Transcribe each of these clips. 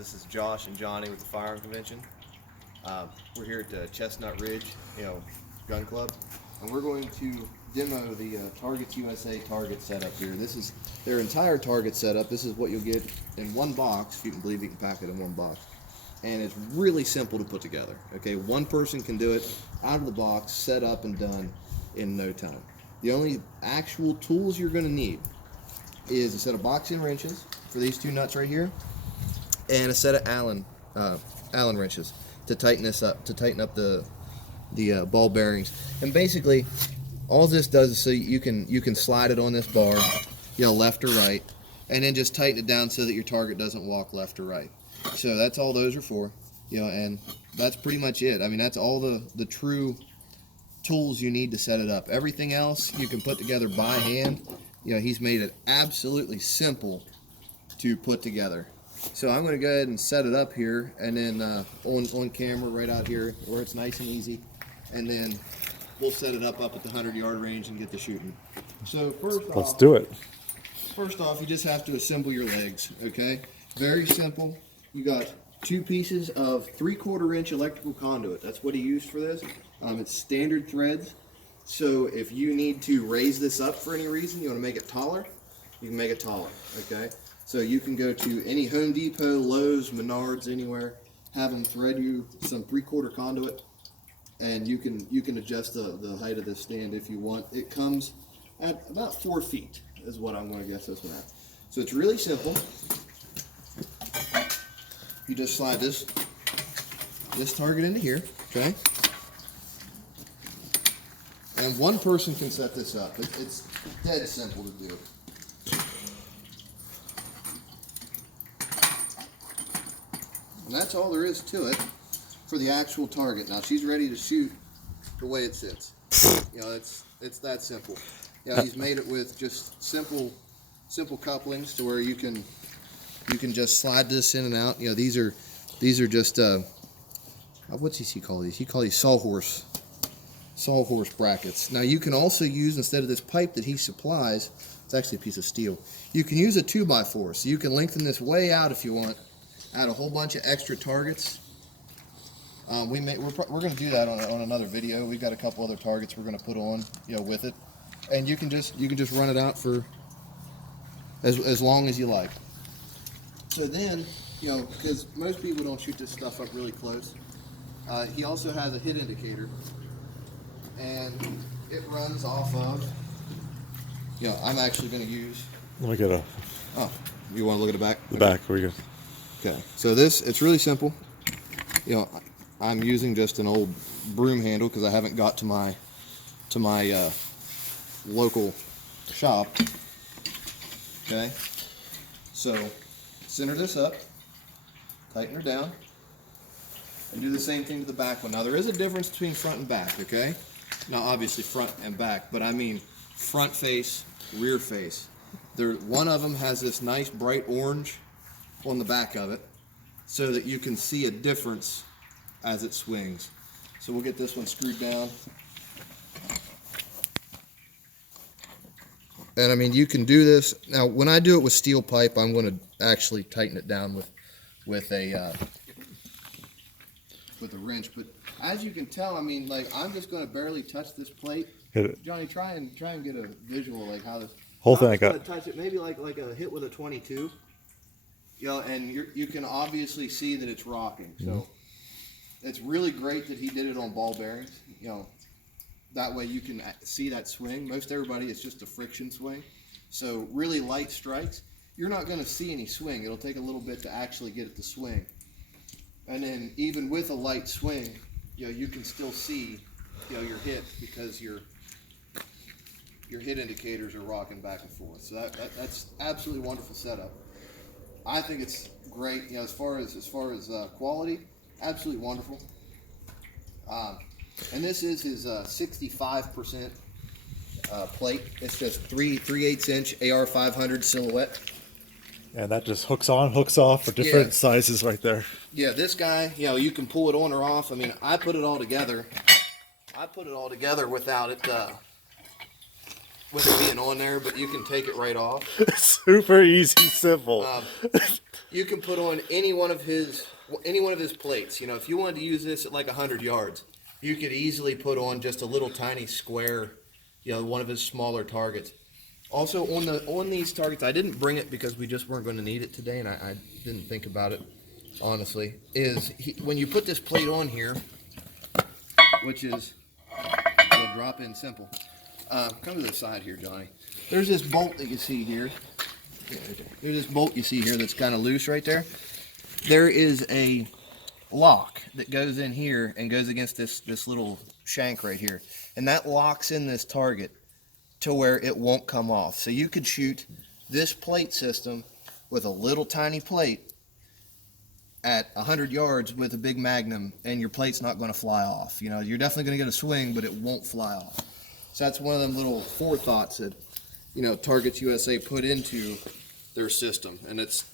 This is Josh and Johnny with the Firearm Convention. We're here at Chestnut Ridge, gun club, and we're going to demo the Targets USA target setup here. This is their entire target setup. This is what you'll get in one box, if you can believe you can pack it in one box. And it's really simple to put together. Okay, one person can do it out of the box, set up and done in no time. The only actual tools you're going to need is a set of boxing wrenches for these two nuts right here, and a set of Allen wrenches to tighten this up, to tighten up the ball bearings. And basically, all this does is so you can slide it on this bar, left or right, and then just tighten it down so that your target doesn't walk left or right. So that's all those are for, and that's pretty much it. I mean, that's all the true tools you need to set it up. Everything else you can put together by hand. He's made it absolutely simple to put together. So I'm going to go ahead and set it up here, and then on camera right out here where it's nice and easy, and then we'll set it up at the 100-yard range and get the shooting. So Let's do it. First off, you just have to assemble your legs. Okay, very simple. You got two pieces of 3/4 inch electrical conduit. That's what he used for this. It's standard threads. So if you need to raise this up for any reason, you want to make it taller, you can make it taller. Okay. So you can go to any Home Depot, Lowe's, Menards, anywhere, have them thread you some 3/4 conduit, and you can adjust the height of this stand if you want. It comes at about 4 feet is what I'm going to guess this one at. So it's really simple. You just slide this target into here, okay? And one person can set this up. It's dead simple to do. And that's all there is to it for the actual target. Now she's ready to shoot the way it sits. It's that simple. He's made it with just simple couplings to where you can just slide this in and out. These are just what's he call these? He calls these sawhorse brackets. Now you can also use, instead of this pipe that he supplies, it's actually a piece of steel. You can use a 2x4, so you can lengthen this way out if you want. Add a whole bunch of extra targets. We're going to do that on another video. We've got a couple other targets we're going to put on, with it, and you can just run it out for as long as you like. So then, because most people don't shoot this stuff up really close, he also has a hit indicator, and it runs off of. I'm actually going to use. Let me get a. Oh, you want to look at the back? The back. Where you go? Okay, so it's really simple. I'm using just an old broom handle because I haven't got to my local shop. Okay, so center this up, tighten her down, and do the same thing to the back one. Now there is a difference between front and back. Okay, now obviously front and back, but I mean front face, rear face. One of them has this nice bright orange on the back of it, so that you can see a difference as it swings. So we'll get this one screwed down. And I mean, you can do this. Now, when I do it with steel pipe, I'm going to actually tighten it down with a wrench. But as you can tell, I mean, like, I'm just going to barely touch this plate. Hit it. Johnny, try and get a visual like how this Whole thing I'm I just got. gonna touch it, maybe like a hit with a 22. And you can obviously see that it's rocking. So it's really great that he did it on ball bearings. That way you can see that swing. Most everybody, it's just a friction swing. So really light strikes, you're not going to see any swing. It'll take a little bit to actually get it to swing. And then even with a light swing, you can still see, your hit because your hit indicators are rocking back and forth. So that's absolutely wonderful setup. I think it's great. As far as quality, absolutely wonderful. And this is his 65% plate. It's just 3/8 inch AR 500 silhouette. And that just hooks on, hooks off for different sizes right there. Yeah, this guy, you can pull it on or off. I mean, I put it all together without it with it being on there, but you can take it right off. Super easy, simple. You can put on any one of his plates. You know, if you wanted to use this at like 100 yards, you could easily put on just a little tiny square, you know, one of his smaller targets. Also on these targets, I didn't bring it because we just weren't going to need it today, and I didn't think about it honestly. When you put this plate on here, which is a drop in simple. Come to the side here, Johnny. There's this bolt that you see here. There's this bolt you see here that's kind of loose right there. There is a lock that goes in here and goes against this little shank right here. And that locks in this target to where it won't come off. So you could shoot this plate system with a little tiny plate at 100 yards with a big Magnum, and your plate's not going to fly off. You know, you're definitely going to get a swing, but it won't fly off. So that's one of them little forethoughts that, you know, Targets USA put into their system, and it's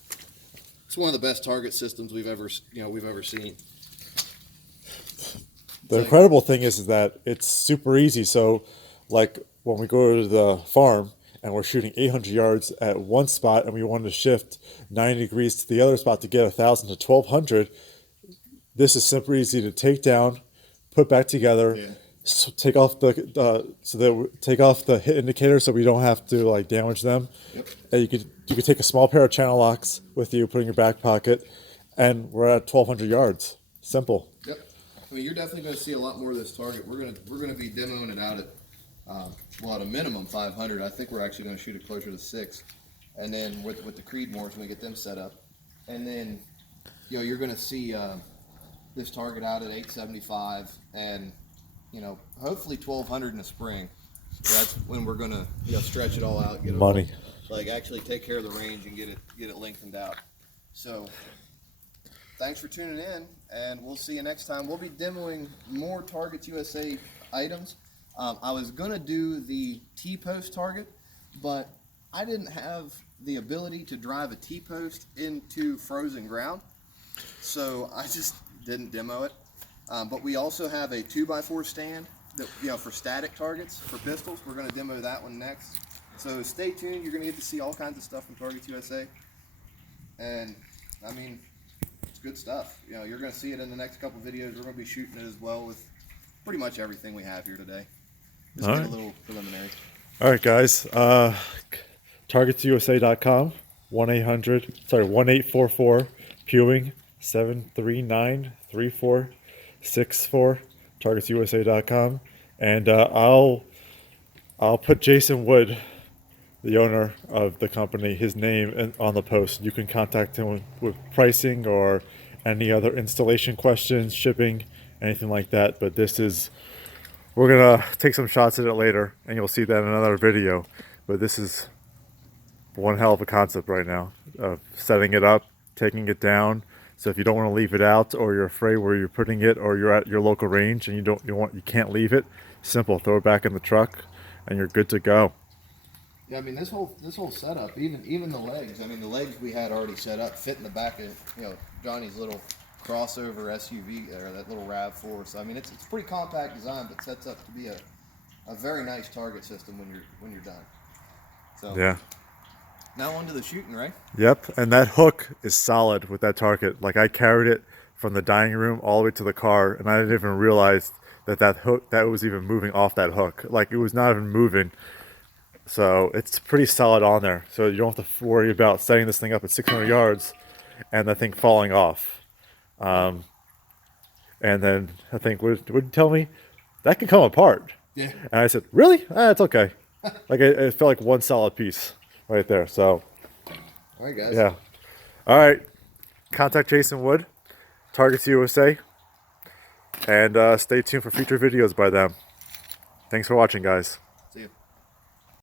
one of the best target systems we've ever seen. The incredible thing is that it's super easy. So, like when we go to the farm and we're shooting 800 yards at one spot, and we want to shift 90 degrees to the other spot to get 1,000 to 1,200, this is super easy to take down, put back together. Yeah. So take off the hit indicator so we don't have to like damage them. Yep. And you could take a small pair of channel locks with you, put in your back pocket, and we're at 1,200 yards. Simple. Yep. I mean, you're definitely going to see a lot more of this target. We're gonna be demoing it out at at a minimum 500. I think we're actually going to shoot it closer to 6, and then with the Creedmoors when we get them set up, and then you know you're going to see this target out at 875 and. You know, hopefully 1,200 in the spring. So that's when we're gonna stretch it all out, get it Money. like actually take care of the range and get it lengthened out. So thanks for tuning in, and we'll see you next time. We'll be demoing more Targets USA items. I was gonna do the T-post target, but I didn't have the ability to drive a T-post into frozen ground, so I just didn't demo it. But we also have a 2x4 stand that, for static targets for pistols. We're going to demo that one next. So stay tuned. You're going to get to see all kinds of stuff from Targets USA. And, I mean, it's good stuff. You're going to see it in the next couple videos. We're going to be shooting it as well with pretty much everything we have here today. Just All get right. a little preliminary. All right, guys. TargetsUSA.com, 1-844 Pewing 739-3464, TargetsUSA.com, and I'll put Jason Wood, the owner of the company, his name on the post. You can contact him with pricing or any other installation questions, shipping, anything like that. But we're gonna take some shots at it later, and you'll see that in another video. But this is one hell of a concept right now of setting it up, taking it down. So if you don't want to leave it out, or you're afraid where you're putting it, or you're at your local range and you can't leave it, simple, throw it back in the truck and you're good to go. Yeah, I mean this whole setup, even the legs. I mean the legs we had already set up fit in the back of Johnny's little crossover SUV there, that little RAV4. So I mean it's pretty compact design, but sets up to be a very nice target system when you're done. So Yeah. Now on to the shooting, right? Yep, and that hook is solid with that target. Like I carried it from the dining room all the way to the car, and I didn't even realize that hook was even moving off that hook. Like it was not even moving. So it's pretty solid on there. So you don't have to worry about setting this thing up at 600 yards and the thing falling off. And then I think, would you tell me that can come apart? Yeah. And I said, really? It's okay. Like it felt like one solid piece right there. So, All right, guys. yeah. All right. Contact Jason Wood, Targets USA, and stay tuned for future videos by them. Thanks for watching, guys.